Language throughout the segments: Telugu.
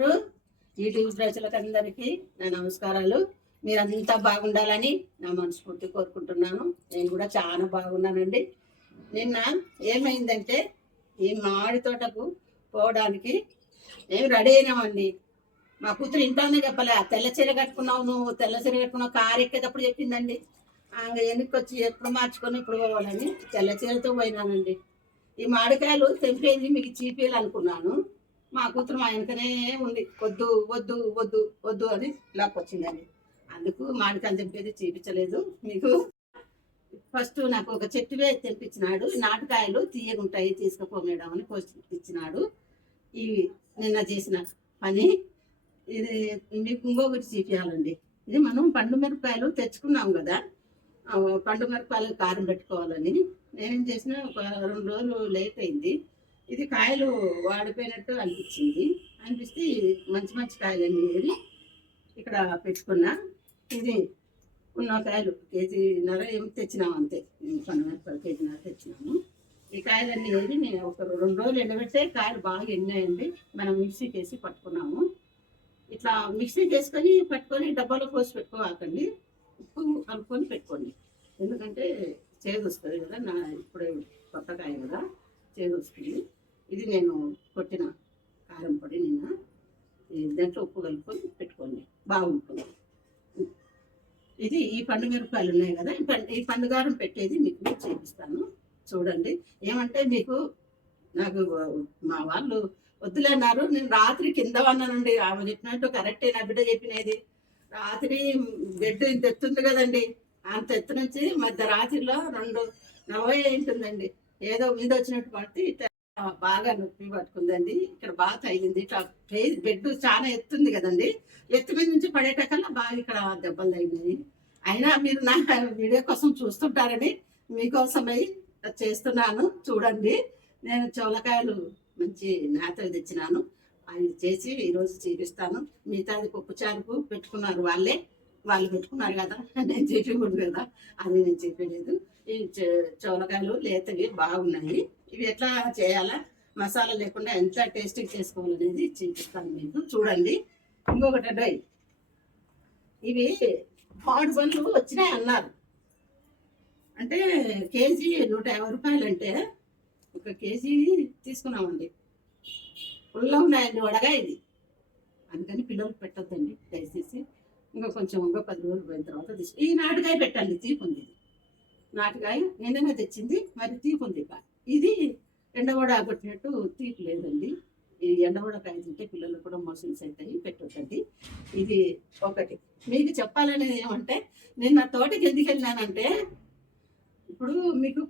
యూట్యూబ్ ప్రజలకు అందరికీ నా నమస్కారాలు. మీరంతా బాగుండాలని నా మనస్ఫూర్తి కోరుకుంటున్నాను. నేను కూడా చాలా బాగున్నానండి. నిన్న ఏమైందంటే ఈ మామిడి తోటకు పోవడానికి మేము రెడీ అయినామండి. మా కూతురు ఇంట్లోనే చెప్పలే, తెల్ల చీర కట్టుకున్నావు, నువ్వు తెల్ల చీర కట్టుకున్నావు, కారు ఎక్కేటప్పుడు చెప్పిందండి. వెనక్కి వచ్చి ఎప్పుడు మార్చుకొని ఇప్పుడు పోవాలని తెల్ల చీరతో పోయినానండి. ఈ మామిడికాయలు తెంపేది మీకు చీపీలు అనుకున్నాను. మా కూతురు మా వెనకనే ఉంది, వద్దు వద్దు వద్దు వద్దు అని లాక్కొచ్చిందండి. అందుకు మామిడికాయలు తెంపేది చూపించలేదు మీకు. ఫస్ట్ నాకు ఒక చెట్టువే తెంపించినాడు. నాటుకాయలు తీయగుంటాయి తీసుకుపో మేడం అని ఇచ్చినాడు. ఇవి నిన్న చేసిన పని. ఇది మీకు ఇంకొకటి చూపించాలండి. ఇది మనం పండు మిరపకాయలు తెచ్చుకున్నాం కదా, పండు మిరపకాయలు కారం పెట్టుకోవాలని నేనేం చేసిన ఒక 2 రోజులు లేట్ అయింది. ఇది కాయలు వాడిపోయినట్టు అనిపిస్తే మంచి మంచి కాయలన్నీ ఏరి ఇక్కడ పెట్టుకున్నా. ఇది ఉన్న కాయలు కేజీన్నర ఏమి తెచ్చినాము అంతే, పండు మిరపకాయలు కేజీన్నర తెచ్చినాము. ఈ కాయలన్నీ ఏరి నేను ఒక 2 రోజులు ఎండబెడితే కాయలు బాగా ఎండాయండి. మనం మిక్సీకి వేసి పట్టుకున్నాము. ఇట్లా మిక్సీకి వేసుకొని పట్టుకొని డబ్బాలో పోసి పెట్టుకోవాలండి. ఉప్పు కలుపుకొని పెట్టుకోండి, ఎందుకంటే చేదు వస్తుంది కదా. ఇప్పుడే కొత్త కాయ కదా, చేదు వస్తుంది. ఇది నేను కొట్టిన కారం పొడి నిన్న. దాంట్లో ఉప్పు కలుపుకొని పెట్టుకోండి, బాగుంటుంది. ఇది ఈ పండు మిరపకాయలు ఉన్నాయి కదా, ఈ పండుగారం పెట్టేది మీకు చూపిస్తాను చూడండి. ఏమంటే మీకు నాకు మా వాళ్ళు వద్దులేన్నారు. నేను రాత్రి కింద వన్నానండి. ఆమె చెప్పినట్టు కరెక్టే, నా బిడ్డ చెప్పినది. రాత్రి బెడ్ ఇంత ఎత్తుంది కదండి, అంత ఎత్తు నుంచి మధ్యరాత్రిలో 2:40 ఉంటుందండి. ఏదో మీద వచ్చినట్టు పడితే ఇట్లా బాగా నొప్పి పట్టుకుందండి. ఇక్కడ బాగా తగిలింది. ఇట్లా బెడ్ చాలా ఎత్తుంది కదండి, ఎత్తు మీద నుంచి పడేటకల్లా బాగా ఇక్కడ దెబ్బలు తగిలినాయి. అయినా మీరు నా వీడియో కోసం చూస్తుంటారని మీకోసమై చేస్తున్నాను చూడండి. నేను చోలకాయలు మంచి నేతలు తెచ్చినాను, అవి చేసి ఈరోజు చూపిస్తాను. మిగతాది పప్పుచారుకు పెట్టుకున్నారు వాళ్ళు పెట్టుకున్నారు కదా, నేను చెప్పకూడదు కదా, అది నేను చెప్పలేదు. ఈ చోలకాయలు లేతవి బాగున్నాయి. ఇవి ఎట్లా చేయాలా, మసాలా లేకుండా ఎంత టేస్టీగా చేసుకోవాలనేది చూపిస్తాను మీకు చూడండి. ఇంకొకటి ఇవి మామిడి పండ్లు వచ్చినాయి అన్నారు. అంటే కేజీ 150 రూపాయలు అంటే ఒక కేజీ తీసుకున్నామండి. పుల్ల ఉన్నాయండి, వడగా ఇది. అందుకని పిల్లలకు పెట్టద్దండి దయచేసి. ఇంకా 10 రోజులు పోయిన తర్వాత ఈ నాటుకాయ పెట్టండి, తీపుంది. ఇది నాటుకాయ నిన్ననే తెచ్చింది, మరి తీపుంది. ఇది ఎండవడ కొట్టినట్టు తీపి లేదండి. ఈ ఎండవడకాయ తింటే పిల్లలకు కూడా మోషన్స్ అవుతాయి, పెట్టొద్దండి. ఇది ఒకటి మీకు చెప్పాలనేది ఏమంటే, నేను నా తోటకి ఎందుకు వెళ్ళినానంటే, ఇప్పుడు మీకు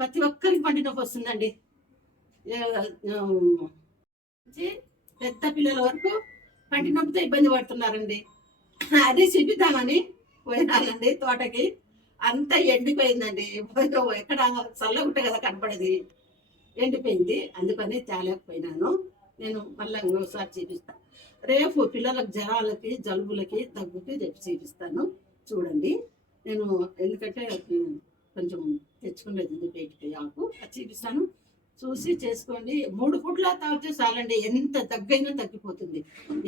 ప్రతి ఒక్కరికి పంటి నొప్పి వస్తుందండి. పెద్ద పిల్లల వరకు పంటి నొప్పితో ఇబ్బంది పడుతున్నారండి. అదే చూపిద్దామని పోయినానండి తోటకి. అంతా ఎండిపోయిందండి. ఎక్కడ చల్లగుంటే కదా కనపడేది, ఎండిపోయింది. అందుకని తేలేకపోయినాను. నేను మళ్ళీ ఇంకోసారి చూపిస్తాను. రేపు పిల్లలకు జ్వరాలకి, జలుబులకి, దగ్గుకి రేపు చూపిస్తాను చూడండి. నేను ఎందుకంటే కొంచెం తెచ్చుకునేది బయటికి ఆకు, అది చూపిస్తాను. చూసి చేసుకోండి. 3 పూట్ల తాగితే చాలండి. ఎంత దగ్గైనా తగ్గిపోతుంది,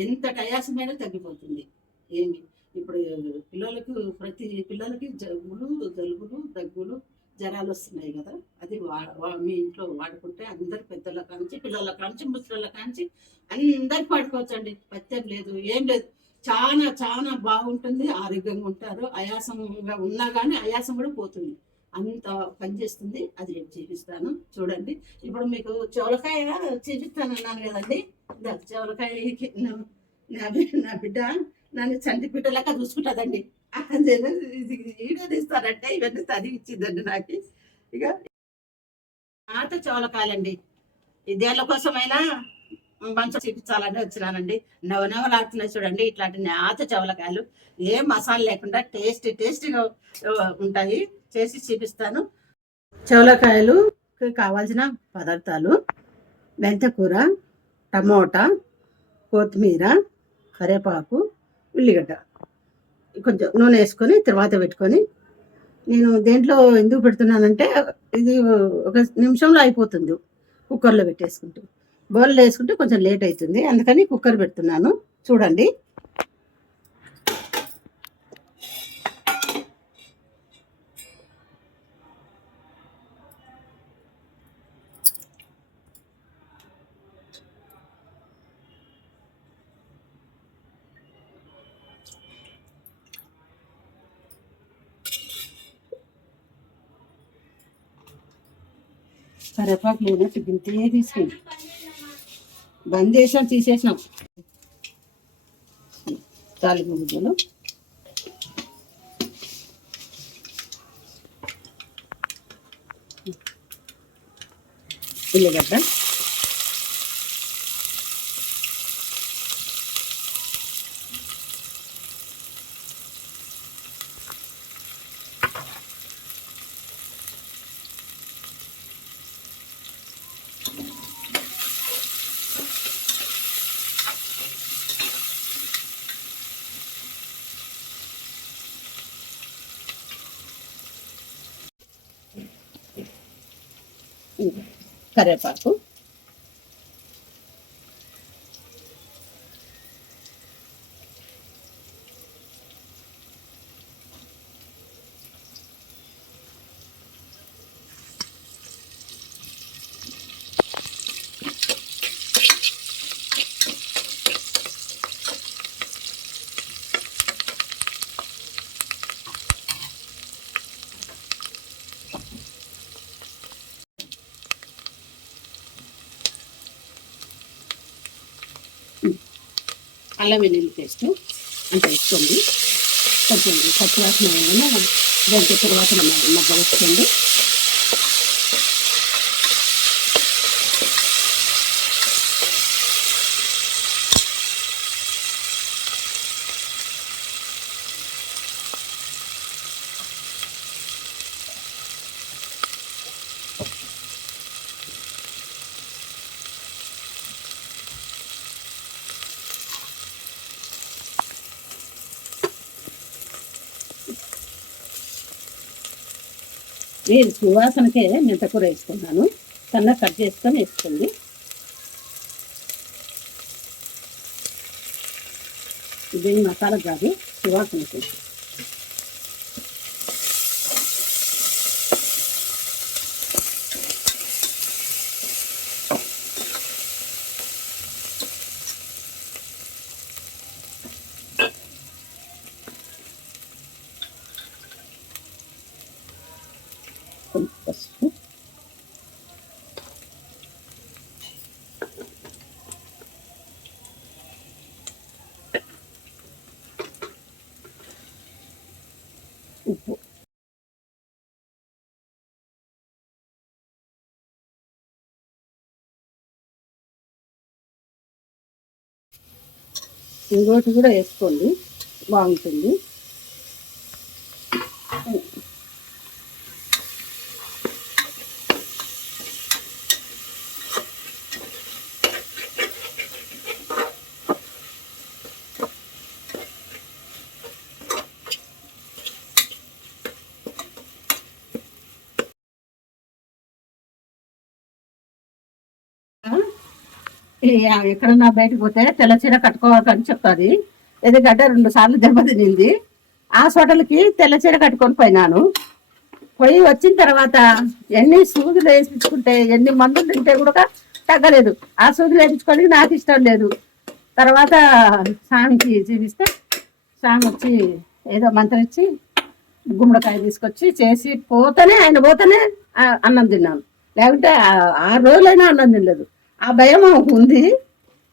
ఎంత టయాసమైనా తగ్గిపోతుంది. ఏమి ఇప్పుడు ప్రతి పిల్లలకి జలుబులు, దగ్గులు, జ్వరాలు వస్తున్నాయి కదా. అది మీ ఇంట్లో వాడుకుంటే అందరు పెద్దల కాంచి, పిల్లల కాంచి, ముసలిళ్ళ కాంచి అందరికి వాడుకోవచ్చండి. పత్యం లేదు, ఏం లేదు. చాలా చాలా బాగుంటుంది, ఆరోగ్యంగా ఉంటారు. ఆయాసంగా ఉన్నా కానీ ఆయాసం కూడా పోతుంది, అంత పనిచేస్తుంది. అది రేపు చూపిస్తాను చూడండి. ఇప్పుడు మీకు చోలకాయ చూపిస్తాను అన్నాను కదండి. చోలకాయ నా బిడ్డ నన్ను చంటి బిడ్డ లెక్క చూసుకుంటుందండి. ఇది వీడియో తీస్తానంటే ఇవన్నీ చదివి ఇచ్చిందండి నాకు. ఇక నాత చోలకాయలండి, దేళ్ళ కోసమైనా మంచిగా చూపించాలని వచ్చినానండి. నవనవలాడుతున్నాయి చూడండి. ఇట్లాంటి నేత చవలకాయలు ఏం మసాలా లేకుండా టేస్టీగా ఉంటాయి. చేసి చూపిస్తాను. చవలకాయలుకి కావాల్సిన పదార్థాలు: మెంతకూర, టమోటా, కొత్తిమీర, కరివేపాకు, ఉల్లిగడ్డ. కొంచెం నూనె వేసుకొని తర్వాత పెట్టుకొని, నేను దేంట్లో ఎందుకు పెడుతున్నానంటే ఇది 1 నిమిషంలో అయిపోతుంది కుక్కర్లో పెట్టేసుకుంటూ. బౌల్లో వేసుకుంటే కొంచెం లేట్ అవుతుంది, అందుకని కుక్కర్ పెడుతున్నాను. చూడండి. కరేపాకు లేనట్టు గింతే తీసుకుని బంద్ చేసాం, తీసేసినాం. తాలింపు గింజలు, ఉల్లిగడ్డ, కరేపాకు, అల్లం వెల్లుల్లి పేస్ట్ అంత వేసుకోండి. కొంచెం పచ్చివాసన వేయగానే దానికి తర్వాత మగ్గ వేసుకోండి. మీరు సువాసనకే మెంతకూర వేసుకున్నాను, సన్న కట్ చేసుకొని వేసుకోండి. ఇది మసాలా కాదు, సువాసనకి. పసుపు, ఉప్పు, ఇంకోటి కూడా వేసుకోండి, బాగుంటుంది. ఎక్కడన్నా బయటకు పోతే తెల్ల చీర కట్టుకోవాలని చెప్తుంది. ఎందుకంటే 2 సార్లు దెబ్బతినింది. హాస్పిటల్కి తెల్ల చీర కట్టుకొని పోయినాను. పోయి వచ్చిన తర్వాత ఎన్ని సూదులు వేయించుకుంటే, ఎన్ని మందులు తింటే కూడా తగ్గలేదు. ఆ సూదులు వేయించుకోవడానికి నాకు ఇష్టం లేదు. తర్వాత స్వామికి చూపిస్తే స్వామి వచ్చి ఏదో మంత్రం ఇచ్చి గుమ్మడికాయ తీసుకొచ్చి చేసి ఆయన పోతేనే అన్నం తిన్నాను. లేకుంటే 6 రోజులైనా అన్నం తినలేదు. ఆ భయం ఉంది.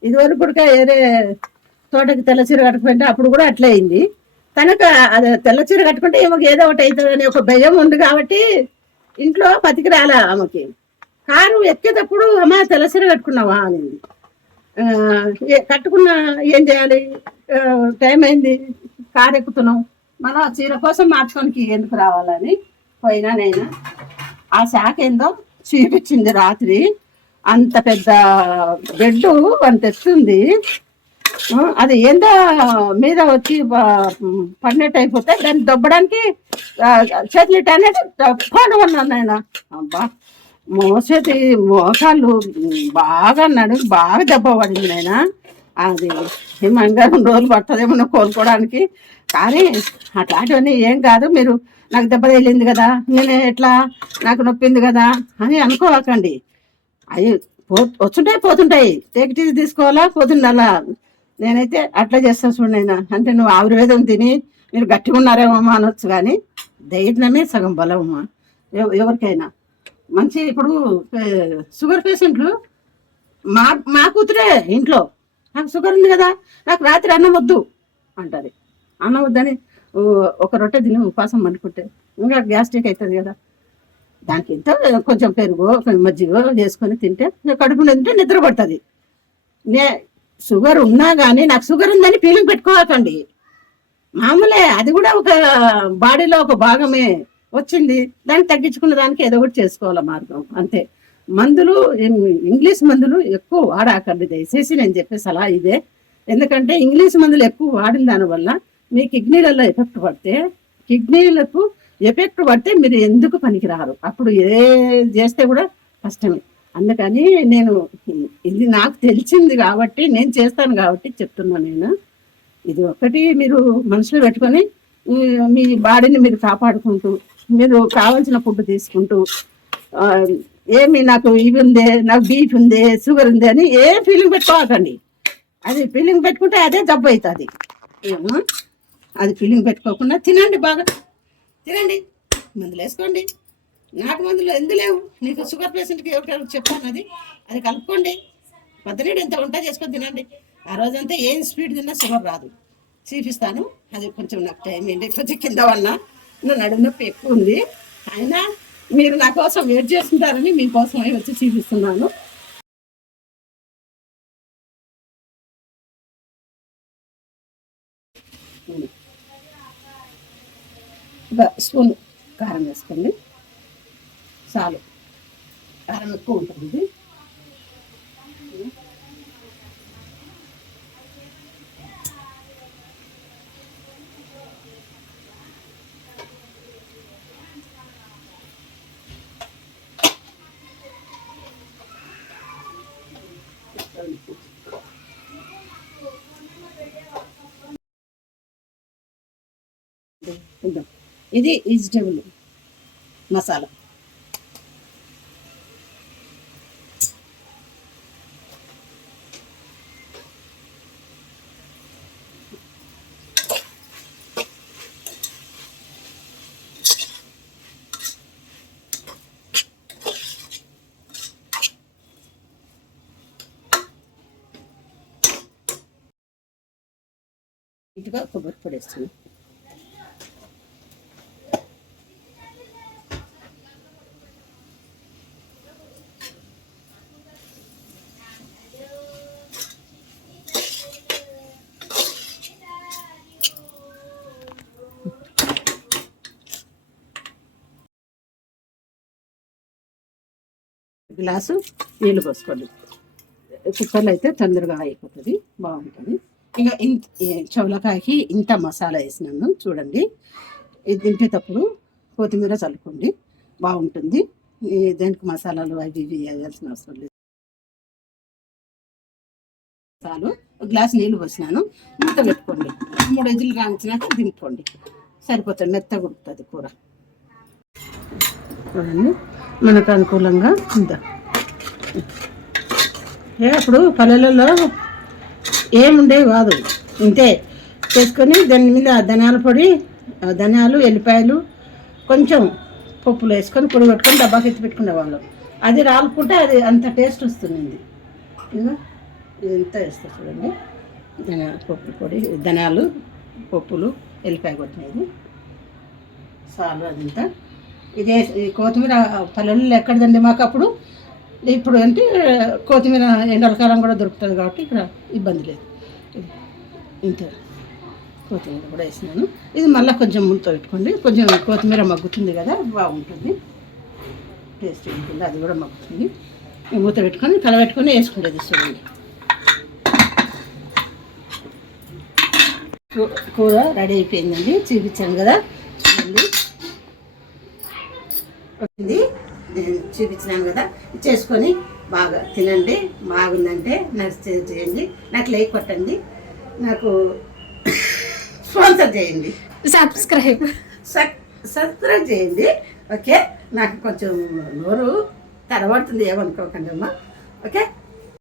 ఇదివరకు కూడా వేరే తోటకి తెల్ల చీర కట్టుకుంటే అప్పుడు కూడా అట్లే అయింది. తనకు అది తెల్ల చీర కట్టుకుంటే ఈమెకి ఏదో ఒకటి అవుతుందని ఒక భయం ఉంది కాబట్టి ఇంట్లో పతికి రాలే. ఆమెకి కారు ఎక్కేటప్పుడు అమ్మ తెల్ల చీర కట్టుకున్నావా అనింది. కట్టుకున్నా ఏం చేయాలి, టైం అయింది, కారు ఎక్కుతున్నాం, మనం చీర కోసం మార్చుకోనికి ఎందుకు రావాలని పోయినా. నేను ఆ శాఖ ఏందో చూపించింది రాత్రి. అంత పెద్ద బెడ్ అంత ఎత్తుంది. అది ఏందో మీద వచ్చి పడినట్టు అయిపోతే దాన్ని దొబ్బడానికి చేతులు అనేది ఫోన్ ఉన్నాను ఆయన. అబ్బా మోసేది మోకాళ్ళు బాగా నడుము బాగా దెబ్బ పడింది నాయన. అది ఏమంగా 2 రోజులు పడుతుందేమో కోలుకోవడానికి. కానీ అట్లాంటివన్నీ ఏం కాదు. మీరు నాకు దెబ్బ తగిలింది కదా, నేను ఎట్లా, నాకు నొప్పింది కదా అని అనుకోకండి. అవి వచ్చుంటాయి పోతుంటాయి, టేకి తీసుకోవాలా పోతుండాలా. నేనైతే అట్లా చేస్తాను చూడైనా. అంటే నువ్వు ఆయుర్వేదం తిని మీరు గట్టిగా ఉన్నారేమో అనొచ్చు, కానీ ధైర్యమే సగం బలమమ్మా ఎవరికైనా. మంచి ఇప్పుడు షుగర్ పేషెంట్లు మా మా కూతురే ఇంట్లో, నాకు షుగర్ ఉంది కదా, నాకు రాత్రి అన్నం వద్దు అంటారు. అన్నం వద్దని ఒక రొట్టె తిని ఉపాసం పండుకుంటే ఇంకా గ్యాస్ట్రిక్ అవుతుంది కదా. దానికి ఇంత కొంచెం పెరుగు మజ్జిగ చేసుకొని తింటే కడుపు తింటే నిద్ర పడుతుంది. షుగర్ ఉన్నా కానీ నాకు షుగర్ ఉందని ఫీలింగ్ పెట్టుకోవకండి. మామూలే, అది కూడా ఒక బాడీలో ఒక భాగమే. వచ్చింది దాన్ని తగ్గించుకున్న దానికి ఏదో ఒకటి చేసుకోవాలి మార్గం, అంతే. మందులు ఇంగ్లీష్ మందులు ఎక్కువ వాడాకండి దయచేసి, నేను చెప్పే సలహా ఇదే. ఎందుకంటే ఇంగ్లీష్ మందులు ఎక్కువ వాడిన దానివల్ల మీ కిడ్నీలలో ఎఫెక్ట్ పడితే మీరు ఎందుకు పనికిరారు. అప్పుడు ఏ చేస్తే కూడా కష్టమే. అందుకని నేను ఇది నాకు తెలిసింది కాబట్టి నేను చేస్తాను కాబట్టి చెప్తున్నాను. నేను ఇది ఒకటి మీరు మనసులో పెట్టుకొని మీ బాడీని మీరు కాపాడుకుంటూ మీరు కావాల్సిన ఫుడ్ తీసుకుంటూ, ఏమి నాకు ఇవి ఉందే, నాకు బీఫ్ ఉందే, షుగర్ ఉంది అని ఏ ఫీలింగ్ పెట్టుకోకండి. అది ఫీలింగ్ పెట్టుకుంటే అదే జబ్బు అవుతుంది. అది ఫీలింగ్ పెట్టుకోకుండా తినండి, బాగా తినండి, మందులు వేసుకోండి. నాకు మందులు ఎందుకు లేవు, నీకు షుగర్ పేషెంట్కి ఎవరికైనా చెప్పాను, అది కలుపుకోండి. పొద్దునేడు ఎంత వంట చేసుకొని తినండి. ఆ రోజంతా ఏం స్వీట్ తిన్నా షుగర్ రాదు. చూపిస్తాను, అది కొంచెం నాకు టైం ఏంటి, కొంచెం కింద వల్ల నడుము నొప్పి ఎక్కువ ఉంది. అయినా మీరు నా కోసం వెయిట్ చేస్తుంటారని మీకోసం వచ్చి చూపిస్తున్నాను. ఒక స్పూన్ కారం వేసుకోండి, చాలు. కారం ఎక్కువ ఉంటుంది. ఇది వెజిటేబుల్ మసాలా. ఇటుగా కొబ్బరి పొడి వేస్తున్నాను. గ్లాసు నీళ్ళు పోసుకోండి. కుక్కర్లో అయితే తొందరగా అయిపోతుంది, బాగుంటుంది. ఇక చౌలకాయకి ఇంత మసాలా వేసినాను చూడండి. ఇది తింటేటప్పుడు కొత్తిమీర చల్లుకోండి, బాగుంటుంది. దానికి మసాలాలు అవి ఇవి వేయాల్సిన అవసరం లేదు. చాలు. గ్లాస్ నీళ్ళు పోసినాను, మూత పెట్టుకోండి. 3 విజిల్ రాయించినాక దింపుకోండి, సరిపోతుంది. మెత్తగా ఉడుకుతుంది కూర. చూడండి, మనకు అనుకూలంగా ఉందా. అప్పుడు పల్లెలలో ఏముండేవి కాదు, ఇంతే చేసుకొని దాని మీద ధనియాల పొడి, ధనియాలు, ఎల్లిపాయలు, కొంచెం పప్పులు వేసుకొని పొడి పెట్టుకొని డబ్బాకి ఎత్తి పెట్టుకునేవాళ్ళం. అది రాలుకుంటే అది అంత టేస్ట్ వస్తుంది. ఇదంతా వేస్తా చూడండి, ధనియాల పప్పుల పొడి, ధనియాలు, పప్పులు, ఎల్లిపాయ కొట్టినది చాలు. అదంతా ఇదే. కొత్తిమీర పల్లెల్లో ఎక్కడదండి మాకు అప్పుడు. ఇప్పుడు అంటే కొత్తిమీర ఎండాకాలం కూడా దొరుకుతుంది కాబట్టి ఇక్కడ ఇబ్బంది లేదు. ఇంత కొత్తిమీర కూడా వేసినాను. ఇది మళ్ళీ కొంచెం ముందుతో పెట్టుకోండి, కొంచెం కొత్తిమీర మగ్గుతుంది కదా, బాగుంటుంది, టేస్ట్ ఉంటుంది. అది కూడా మగ్గుతుంది. మూత పెట్టుకొని కలబెట్టుకొని వేసుకుంటుంది. చూడండి, కూర రెడీ అయిపోయిందండి, చూపించాను కదా. చూడండి, చూపించినాను కదా, చేసుకొని బాగా తినండి. బాగుందంటే నాకు షేర్ చేయండి, నాకు లైక్ కొట్టండి, నాకు స్పాన్సర్ చేయండి, సబ్స్క్రైబ్ చేయండి. ఓకే, నాకు కొంచెం నోరు తడబడుతుంది, ఏమనుకోకండి అమ్మా. ఓకే.